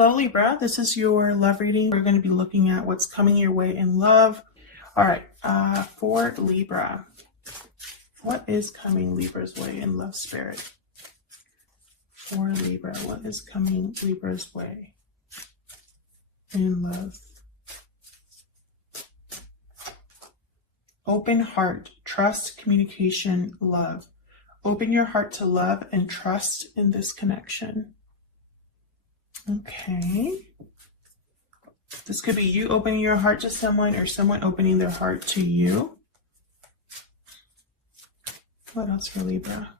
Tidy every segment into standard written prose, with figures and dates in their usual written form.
Hello Libra, this is your love reading. We're going to be looking at what's coming your way in love. All right, for Libra, what is coming Libra's way in love, spirit? For Libra, what is coming Libra's way in love? Open heart, trust, communication, love. Open your heart to love and trust in this connection. Okay. This could be you opening your heart to someone or someone opening their heart to you. What else for Libra?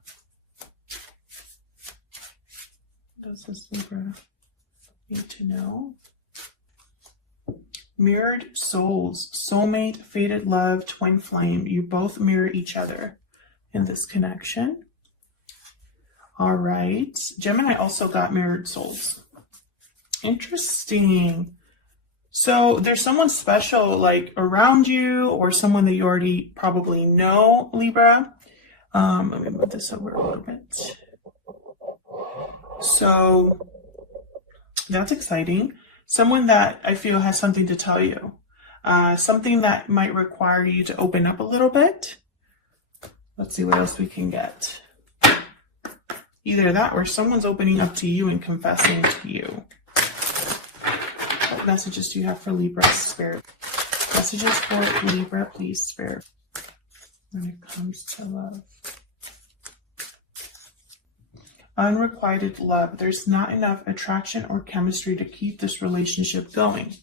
What else does Libra need to know? Mirrored souls, soulmate, fated love, twin flame. You both mirror each other in this connection. All right. Gemini also got mirrored souls. Interesting. So there's someone special like around you or someone that you already probably know, Libra. Let me move this over a little bit. So that's exciting. Someone that I feel has something to tell you. Something that might require you to open up a little bit. Let's see what else we can get. Either that or someone's opening up to you and confessing to you. What messages do you have for Libra, spirit? Messages for Libra, please, spirit, when it comes to love. Unrequited love. There's not enough attraction or chemistry to keep this relationship going.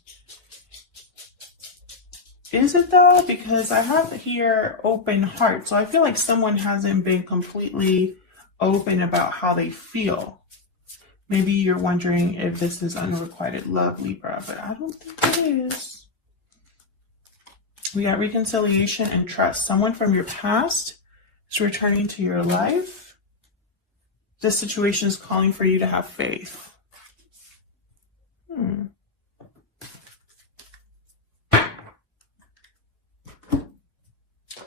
Is it though? Because I have here open heart. So I feel like someone hasn't been completely open about how they feel. Maybe you're wondering if this is unrequited love, Libra, but I don't think it is. We got reconciliation and trust. Someone from your past is returning to your life. This situation is calling for you to have faith.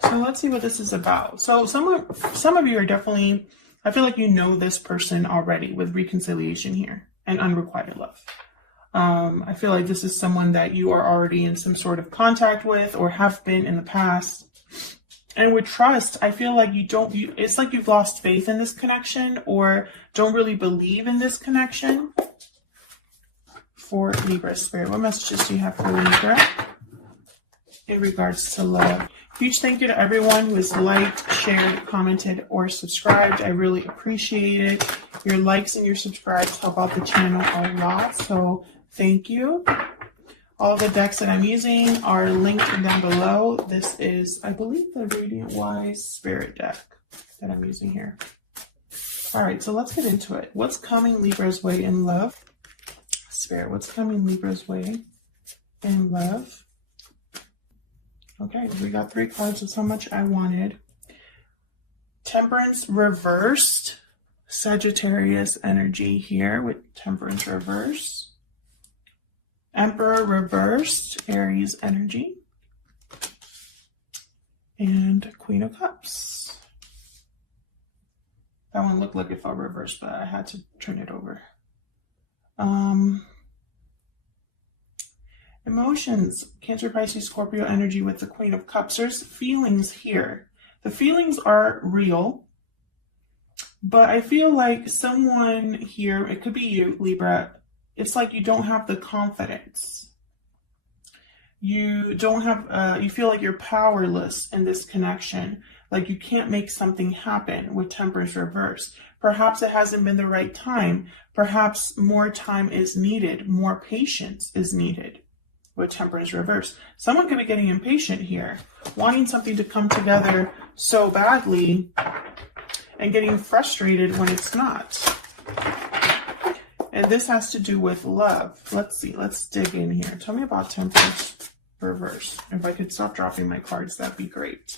So let's see what this is about. So some of you are definitely, I feel like you know this person already with reconciliation here and unrequited love. I feel like this is someone that you are already in some sort of contact with or have been in the past. And with trust, I feel like it's like you've lost faith in this connection or don't really believe in this connection. For Libra spirit, what messages do you have for Libra in regards to love? Huge thank you to everyone who has liked, shared, commented, or subscribed. I really appreciate it. Your likes and your subscribes help out the channel a lot, so thank you. All the decks that I'm using are linked down below. This is, I believe, the Radiant Wise Spirit deck that I'm using here. All right, so let's get into it. What's coming Libra's way in love? Spirit, what's coming Libra's way in love? Okay, we got 3 cards. That's how much I wanted. Temperance reversed. Sagittarius energy here with Temperance reversed. Emperor reversed. Aries energy. And Queen of Cups. That one looked like it felt reversed, but I had to turn it over. Emotions, Cancer, Pisces, Scorpio energy with the Queen of Cups. There's feelings here. The feelings are real, but I feel like someone here, it could be you, Libra, it's like you don't have the confidence. You don't have, you feel like you're powerless in this connection. Like you can't make something happen with Temperance reverse. Perhaps it hasn't been the right time. Perhaps more time is needed. More patience is needed. With Temperance reverse. Someone could be getting impatient here, wanting something to come together so badly and getting frustrated when it's not. And this has to do with love. Let's see, let's dig in here. Tell me about Temperance reverse. If I could stop dropping my cards, that'd be great.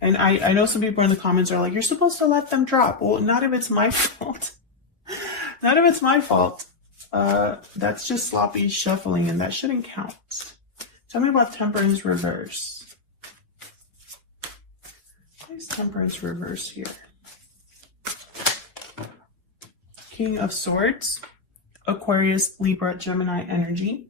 And I know some people in the comments are like, you're supposed to let them drop. Well, not if it's my fault. Not if it's my fault. That's just sloppy shuffling and that shouldn't count. Tell me about Temperance reverse. Where's Temperance reverse here? King of Swords. Aquarius, Libra, Gemini energy.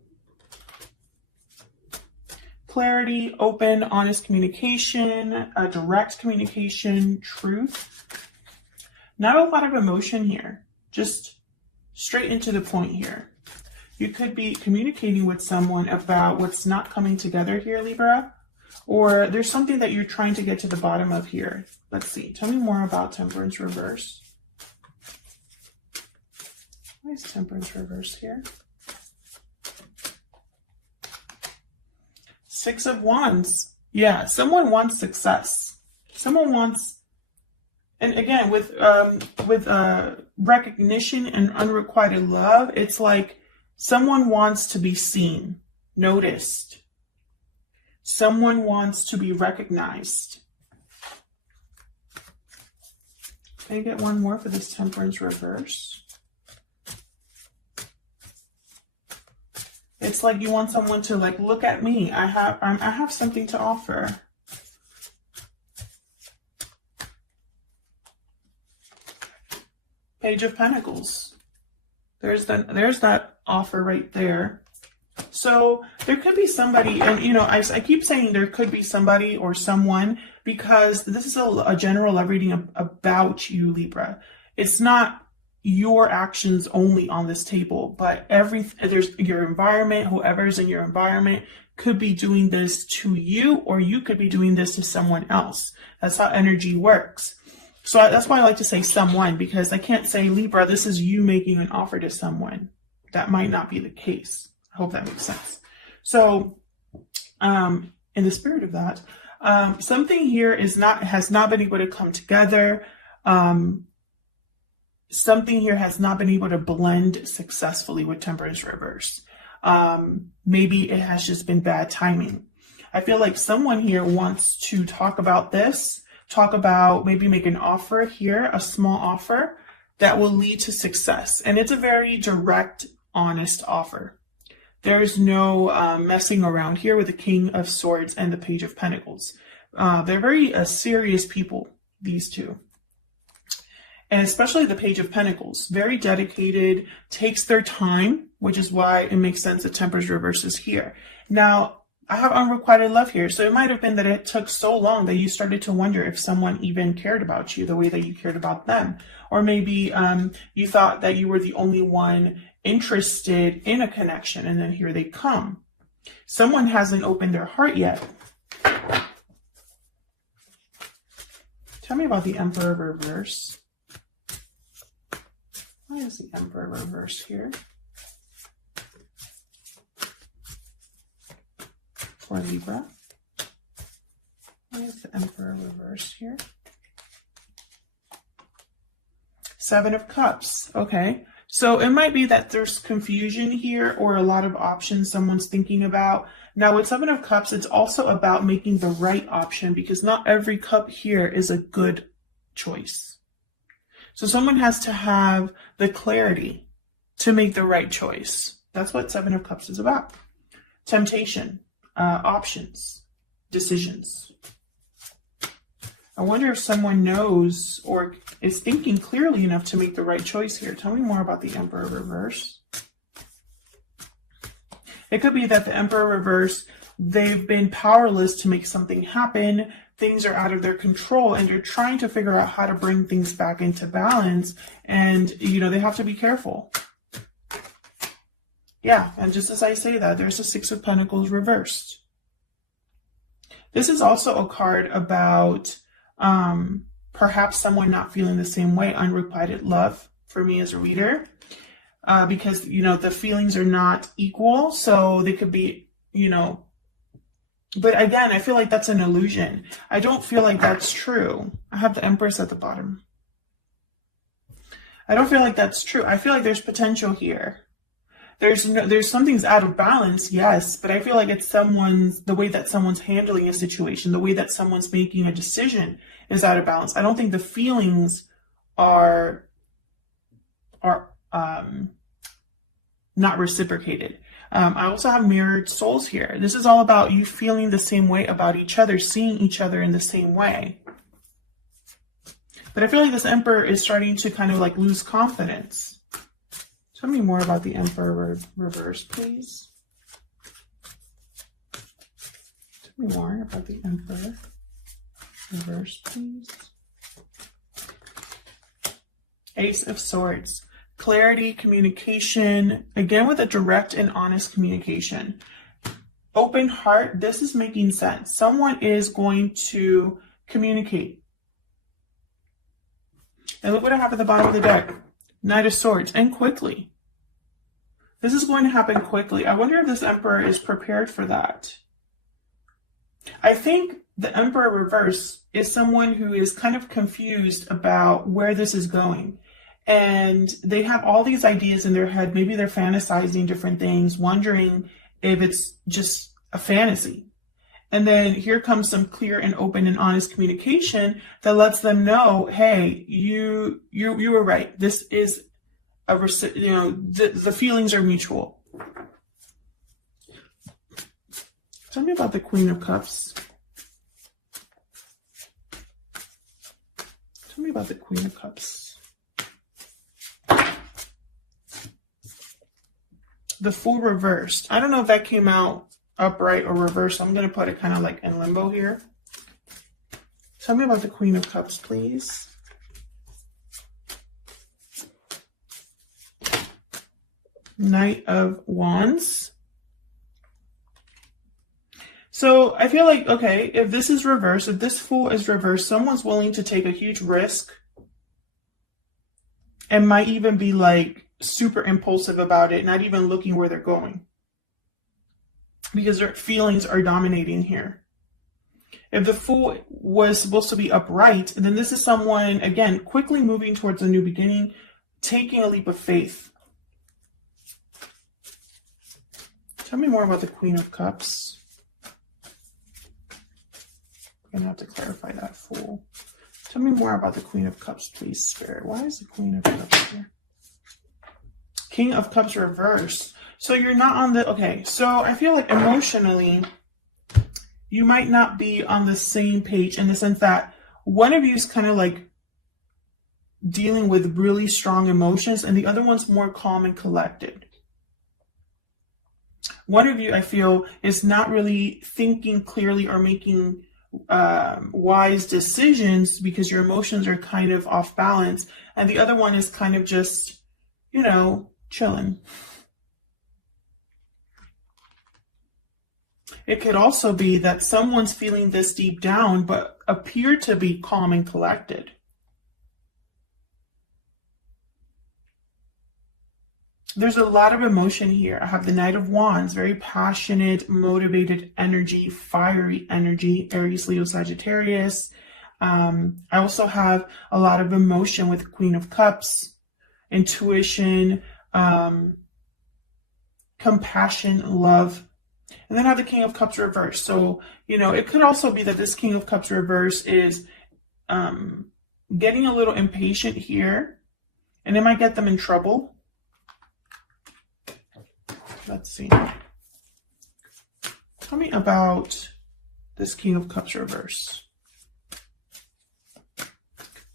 Clarity, open, honest communication, direct communication, truth. Not a lot of emotion here, just straight into the point here. You could be communicating with someone about what's not coming together here, Libra, or there's something that you're trying to get to the bottom of here. Let's see. Tell me more about Temperance reverse. Why is Temperance reverse here? Six of Wands. Yeah, someone wants success. Someone wants, and again, with recognition and unrequited love, it's like someone wants to be seen, noticed. Someone wants to be recognized. Can I get one more for this Temperance reverse? It's like you want someone to like, look at me. I have something to offer. Page of Pentacles. There's that offer right there. So there could be somebody, and you know, I keep saying there could be somebody or someone because this is a general love reading about you, Libra. It's not your actions only on this table, but there's your environment, whoever's in your environment could be doing this to you, or you could be doing this to someone else. That's how energy works. So that's why I like to say someone, because I can't say, Libra, this is you making an offer to someone. That might not be the case. I hope that makes sense. So in the spirit of that, something here has not been able to come together. Something here has not been able to blend successfully with Temperance reverse. Maybe it has just been bad timing. I feel like someone here wants to talk about this, maybe make an offer here, a small offer that will lead to success. And it's a very direct, honest offer. There's no messing around here with the King of Swords and the Page of Pentacles. They're very serious people, these two. And especially the Page of Pentacles, very dedicated, takes their time, which is why it makes sense that Temperance reverse is here. Now, I have unrequited love here, so it might have been that it took so long that you started to wonder if someone even cared about you the way that you cared about them. Or maybe you thought that you were the only one interested in a connection, and then here they come. Someone hasn't opened their heart yet. Tell me about the Emperor reverse. Why is the Emperor reverse here? For Libra. Why is the Emperor reverse here? Seven of Cups. Okay. So it might be that there's confusion here or a lot of options someone's thinking about. Now with Seven of Cups, it's also about making the right option, because not every cup here is a good choice. So someone has to have the clarity to make the right choice. That's what Seven of Cups is about. Temptation, options, decisions. I wonder if someone knows or is thinking clearly enough to make the right choice here. Tell me more about the Emperor reverse. It could be that the Emperor reverse, they've been powerless to make something happen. Things are out of their control and they're trying to figure out how to bring things back into balance. And, you know, they have to be careful. Yeah, and just as I say that, there's the Six of Pentacles reversed. This is also a card about perhaps someone not feeling the same way, unrequited love for me as a reader. Because, you know, the feelings are not equal. So they could be, you know, but again, I feel like that's an illusion. I don't feel like that's true. I have the Empress at the bottom. I don't feel like that's true. I feel like there's potential here. There's something's out of balance, yes, but I feel like it's the way that someone's handling a situation, the way that someone's making a decision is out of balance. I don't think the feelings are not reciprocated. I also have mirrored souls here. This is all about you feeling the same way about each other, seeing each other in the same way. But I feel like this Emperor is starting to kind of like lose confidence. Tell me more about the Emperor reverse, please. Tell me more about the Emperor reverse, please. Ace of Swords. Clarity, communication. Again, with a direct and honest communication. Open heart. This is making sense. Someone is going to communicate. And look what I have at the bottom of the deck. Knight of Swords. And quickly. This is going to happen quickly. I wonder if this Emperor is prepared for that. I think the Emperor reverse is someone who is kind of confused about where this is going. And they have all these ideas in their head. Maybe they're fantasizing different things, wondering if it's just a fantasy. And then here comes some clear and open and honest communication that lets them know, hey, you were right. This is the feelings are mutual. Tell me about the Queen of Cups. Tell me about the Queen of Cups. The Fool reversed. I don't know if that came out upright or reversed. I'm going to put it kind of like in limbo here. Tell me about the Queen of Cups, please. Knight of Wands. So I feel like, okay, if this is reversed, if this Fool is reversed, someone's willing to take a huge risk and might even be like super impulsive about it, not even looking where they're going, because their feelings are dominating here. If the Fool was supposed to be upright, then this is someone, again, quickly moving towards a new beginning, taking a leap of faith. Tell me more about the Queen of Cups. I'm going to have to clarify that, Fool. Tell me more about the Queen of Cups, please, Spirit. Why is the Queen of Cups here? King of Cups reverse. So you're not on the, okay, so I feel like emotionally, you might not be on the same page in the sense that one of you is kind of like dealing with really strong emotions and the other one's more calm and collected. One of you, I feel, is not really thinking clearly or making wise decisions because your emotions are kind of off balance. And the other one is kind of just, you know, chilling. It could also be that someone's feeling this deep down, but appear to be calm and collected. There's a lot of emotion here. I have the Knight of Wands, very passionate, motivated energy, fiery energy, Aries, Leo, Sagittarius. I also have a lot of emotion with Queen of Cups, intuition, compassion, love. And then I have the King of Cups reverse. So, you know, it could also be that this King of Cups reverse is getting a little impatient here, and it might get them in trouble. Let's see. Tell me about this King of Cups reverse.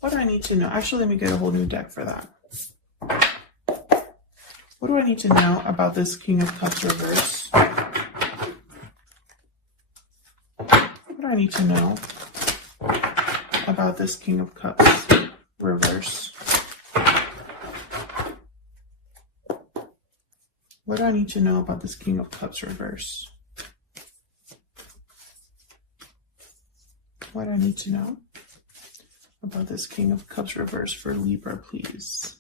What do I need to know? Actually, let me get a whole new deck for that. What do I need to know about this King of Cups reverse? What do I need to know about this King of Cups reverse? What do I need to know about this King of Cups reverse? What do I need to know about this King of Cups reverse for Libra, please?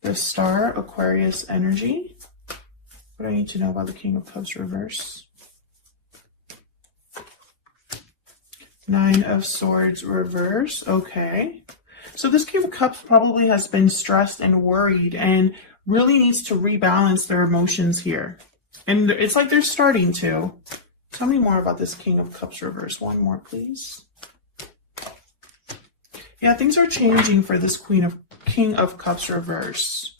The Star, Aquarius energy. What do I need to know about the King of Cups reverse? Nine of Swords reverse. Okay. So this King of Cups probably has been stressed and worried and really needs to rebalance their emotions here. And it's like they're starting to. Tell me more about this King of Cups reverse. One more, please. Yeah, things are changing for this King of Cups reverse.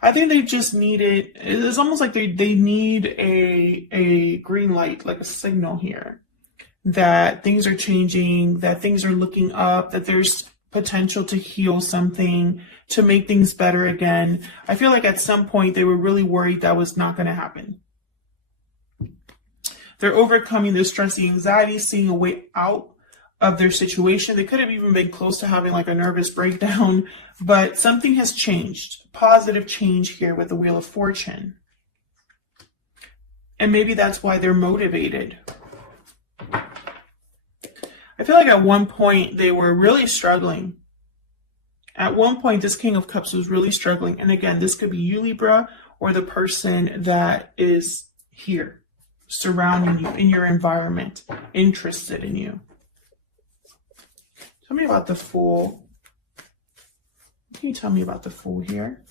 I think they just need it. It's almost like they need a green light, like a signal here, that things are changing, that things are looking up, that there's potential to heal something, to make things better again. I feel like at some point they were really worried that was not going to happen. They're overcoming the stress, the anxiety, seeing a way out of their situation. They could have even been close to having like a nervous breakdown, but something has changed. Positive change here with the Wheel of Fortune. And maybe that's why they're motivated. I feel like at one point they were really struggling. At one point, this King of Cups was really struggling. And again, this could be you, Libra, or the person that is here, surrounding you, in your environment, interested in you. Tell me about the Fool. What can you tell me about the Fool here?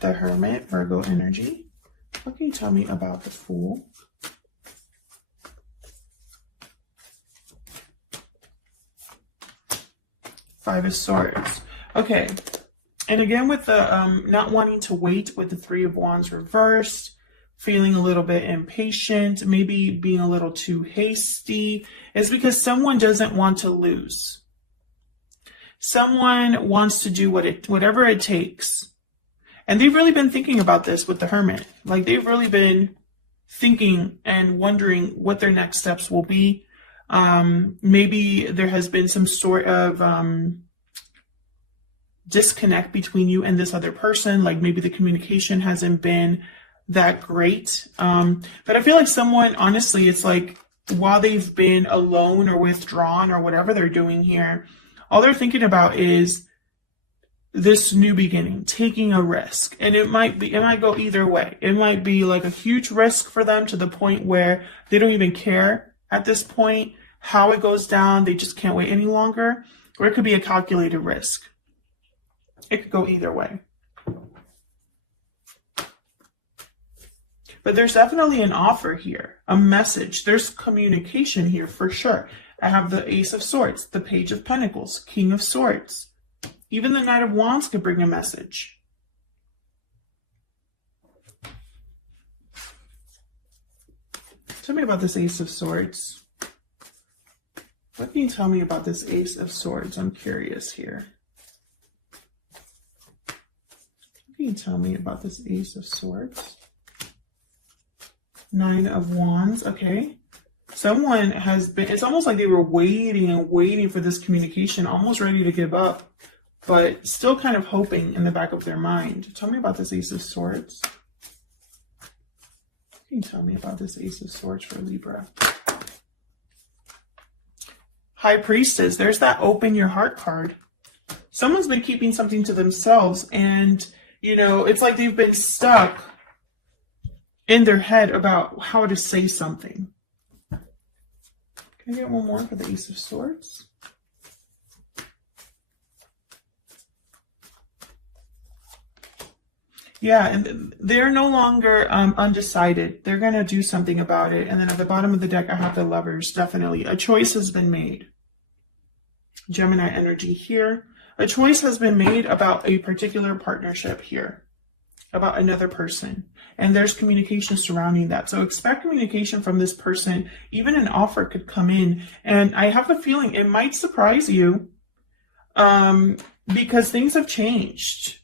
The Hermit, Virgo energy. What can you tell me about the Fool? Five of Swords. Okay. And again, with the not wanting to wait with the Three of Wands reversed, feeling a little bit impatient, maybe being a little too hasty, is because someone doesn't want to lose. Someone wants to do whatever it takes. And they've really been thinking about this with the Hermit. Like, they've really been thinking and wondering what their next steps will be. Maybe there has been some sort of disconnect between you and this other person. Like, maybe the communication hasn't been that great. But I feel like someone, honestly, it's like while they've been alone or withdrawn or whatever they're doing here, all they're thinking about is this new beginning, taking a risk. And it might go either way. It might be like a huge risk for them to the point where they don't even care at this point how it goes down. They just can't wait any longer. Or it could be a calculated risk. It could go either way. But there's definitely an offer here, a message. There's communication here for sure. I have the Ace of Swords, the Page of Pentacles, King of Swords. Even the Knight of Wands could bring a message. Tell me about this Ace of Swords. What can you tell me about this Ace of Swords? I'm curious here. What can you tell me about this Ace of Swords? Nine of Wands. Okay. Someone has been, it's almost like they were waiting and waiting for this communication, almost ready to give up, but still kind of hoping in the back of their mind. Tell me about this Ace of Swords. Can you tell me about this Ace of Swords for Libra? High Priestess. There's that open your heart card. Someone's been keeping something to themselves, and, you know, it's like they've been stuck in their head about how to say something. Can I get one more for the Ace of Swords? Yeah, and they're no longer undecided. They're going to do something about it. And then at the bottom of the deck, I have the Lovers. Definitely. A choice has been made. Gemini energy here. A choice has been made about a particular partnership here. About another person. And there's communication surrounding that. So expect communication from this person. Even an offer could come in. And I have a feeling it might surprise you. Because things have changed.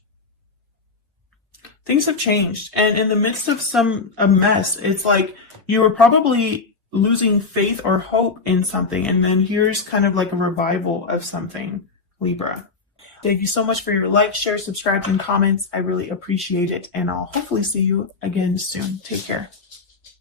Things have changed. And in the midst of a mess, it's like you were probably losing faith or hope in something. And then here's kind of like a revival of something, Libra. Thank you so much for your likes, shares, subscribes, and comments. I really appreciate it. And I'll hopefully see you again soon. Take care.